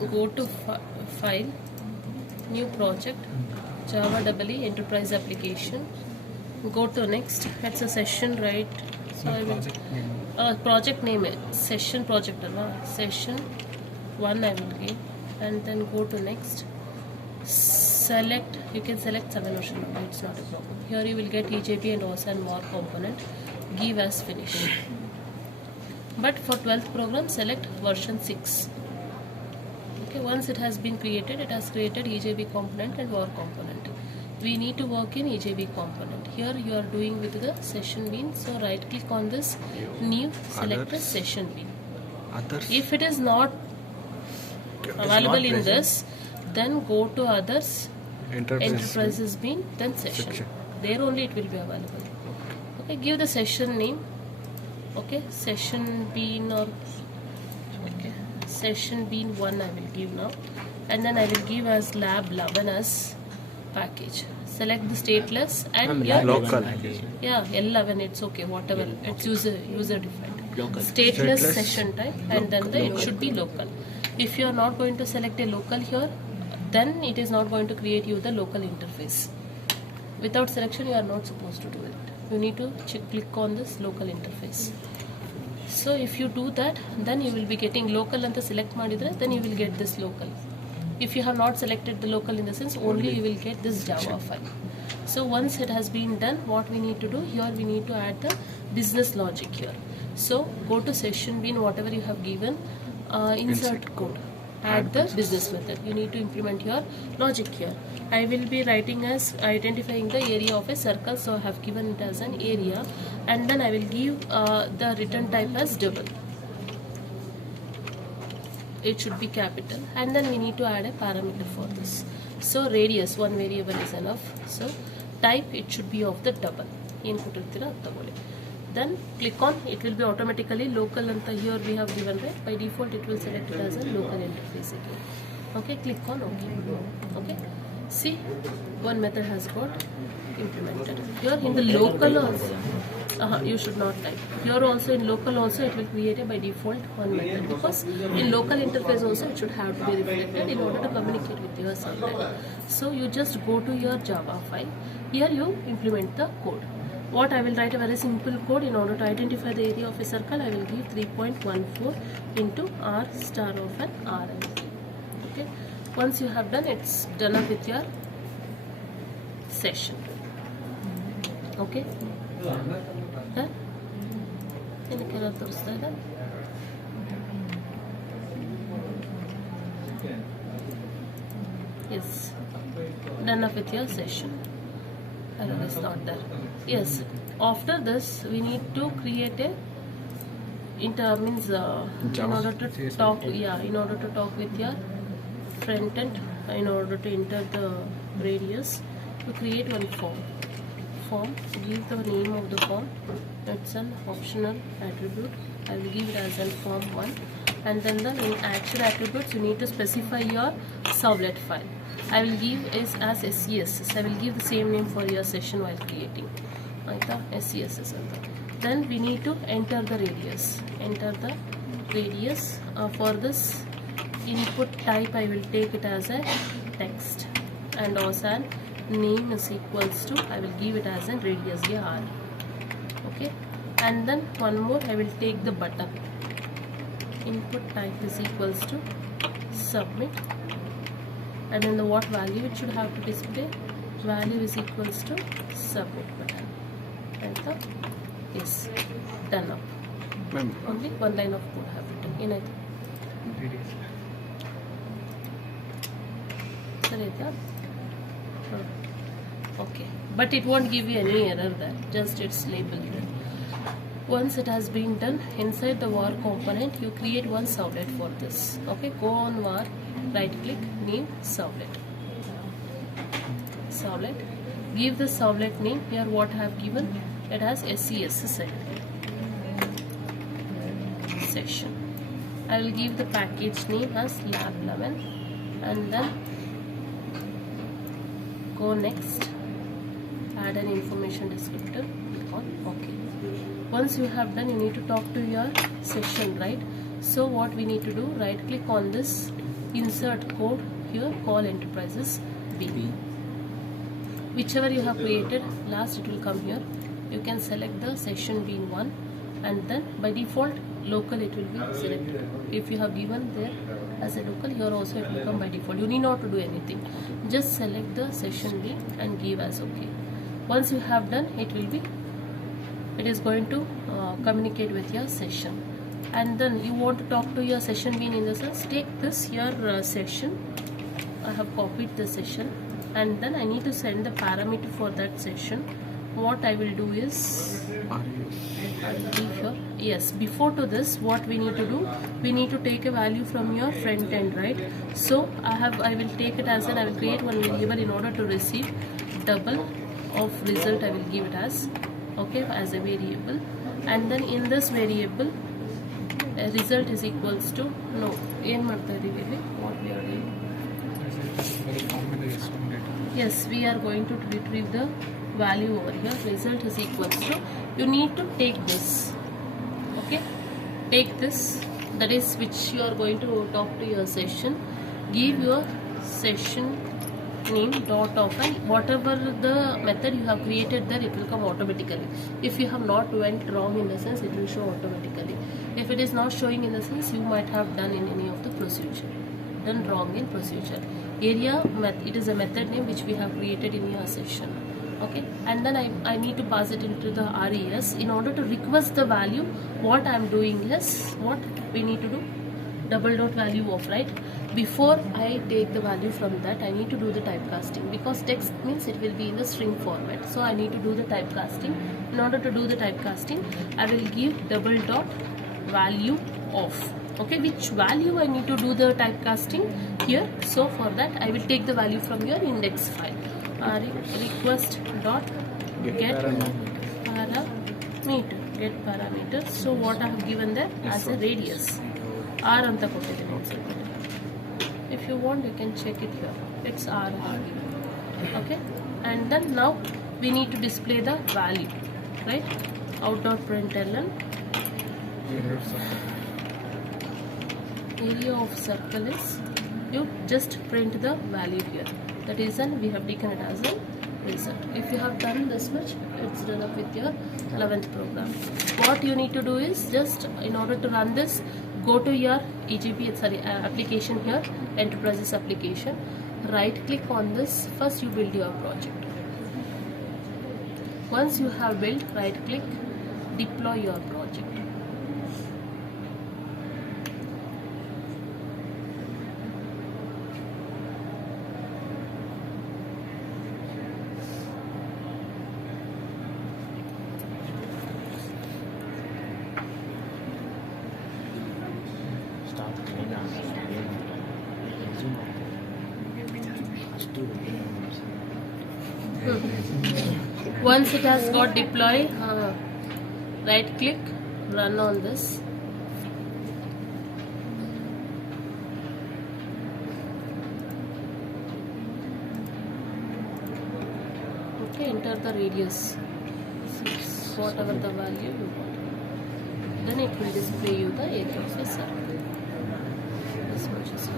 go to file, new project, Java EE enterprise application, go to next. It's a session, right? So I will project name session project session 1 I will give, and then go to next. Select, you can select 7 version number, it's not a problem. Here you will get EJB and also and more component, give as finish. But for 12th program, select version 6. Okay, once it has been created, it has created EJB component and war component. We need to work in EJB component. Here you are doing with the session bean, so right click on this new, select the session bean. If it is not available in this, then go to others, enterprises bean, then session. There only it will be available. Okay, give the session name. Okay, session bean or okay, session bean 1 I will give now, and then I will give as lab 11 as package. Select the stateless and local. Yeah, 11 it's okay, whatever, it's user defined. Stateless session type, and then it should be local. If you are not going to select a local here, then it is not going to create you the local interface. Without selection you are not supposed to do it. You need to click on this local interface. So if you do that, then you will be getting local and select madidre, then you will get this local. If you have not selected the local in the sense, only you will get this Java file. So once it has been done, what we need to do here, we need to add the business logic here. So go to session bean, whatever you have given, insert code, add the business method. You need to implement your logic here. I will be writing as identifying the area of a circle, so I have given it as an area, and then I will give the return type as double. It should be capital, and then we need to add a parameter for this. So radius, one variable is enough. So type, it should be of the double. Input then click on, it will be automatically local, and here we have given right. By default it will select it as a local interface again. Okay, click on OK. Okay, see, one method has got implemented. Here in the local also, you should not type. Here also in local also it will create a by default one method, because in local interface also it should have to be reflected in order to communicate with your server. So you just go to your Java file. Here you implement the code. What I will write a very simple code. In order to identify the area of a circle, I will give 3.14 into r star of an r. Okay. Once you have done, it's done up with your session. Okay. Done. Yes. Done up with your session. Error is not there. Yes. After this, we need to create a in order to talk. Yeah, in order to talk with your front end, in order to enter the radius, to create one form. Give the name of the form. It's an optional attribute. I will give it as a form 1, and then in action attributes you need to specify your servlet file. I will give is as SES. I will give the same name for your session while creating. SES. Then we need to enter the radius. Enter the radius. For this input type, I will take it as a text, and also name is equals to, I will give it as a radius r. Okay, and then one more, I will take the button. Input type is equals to submit, and then the what value it should have to display. Value is equals to submit button. And yes, done up. Only one line of code have written in it. Okay, but it won't give you any error there, just it's labeled. Once it has been done, inside the var component you create one servlet for this. Okay, go on var, right click, new servlet. Give the servlet name. Here what I have given, it has SES session. I will give the package name as lab 11, and then go next, add an information descriptor, click on OK. Once you have done, you need to talk to your session, right? So what we need to do, right click on this insert code here, call enterprises B. Whichever you have created last, it will come here. You can select the session B in 1, and then by default local it will be selected. If you have given there as a local, here also it will come by default. You need not to do anything. Just select the session B and give as OK. Once you have done, it is going to communicate with your session. And then you want to talk to your session bean, in the sense, take this your session. I have copied the session, and then I need to send the parameter for that session. What I will do is, yes, before to this, what we need to do, we need to take a value from your front end, right? So I will take it as I will create one variable in order to receive double of result. I will give it as okay, as a variable, and then in this variable result is equals to no. What we are doing? Yes, we are going to retrieve the value over here. Result is equals to, you need to take this, okay, take this, that is which you are going to talk to your session. Give your session name dot of, and whatever the method you have created there, it will come automatically. If you have not went wrong, in the sense, it will show automatically. If it is not showing, in the sense, you might have done in any of the procedure, done wrong in procedure. Area it is a method name which we have created in your session, okay, and then I need to pass it into the res. In order to request the value, what I am doing is, what we need to do, double dot value of, right? Before I take the value from that, I need to do the typecasting, because text means it will be in the string format. So I need to do the typecasting. In order to do the typecasting, I will give double dot value of, okay, which value I need to do the typecasting here. So for that, I will take the value from your index file. Request dot get parameter. So what I have given there as a radius r anta kottidini. If you want, you can check it here. It's r, okay. And then now we need to display the value, right? Out.println area of circle is, you just print the value here. That is, and we have taken it as a result. If you have done this much, it's done up with your 11th program. What you need to do is, just in order to run this, go to your EJB, application here, enterprises application, right click on this. First you build your project. Once you have built, right click, deploy your project. Once it has got deployed, right click, run on this. Okay, enter the radius, whatever the value you want. Then it will display you the area of a circle. This much is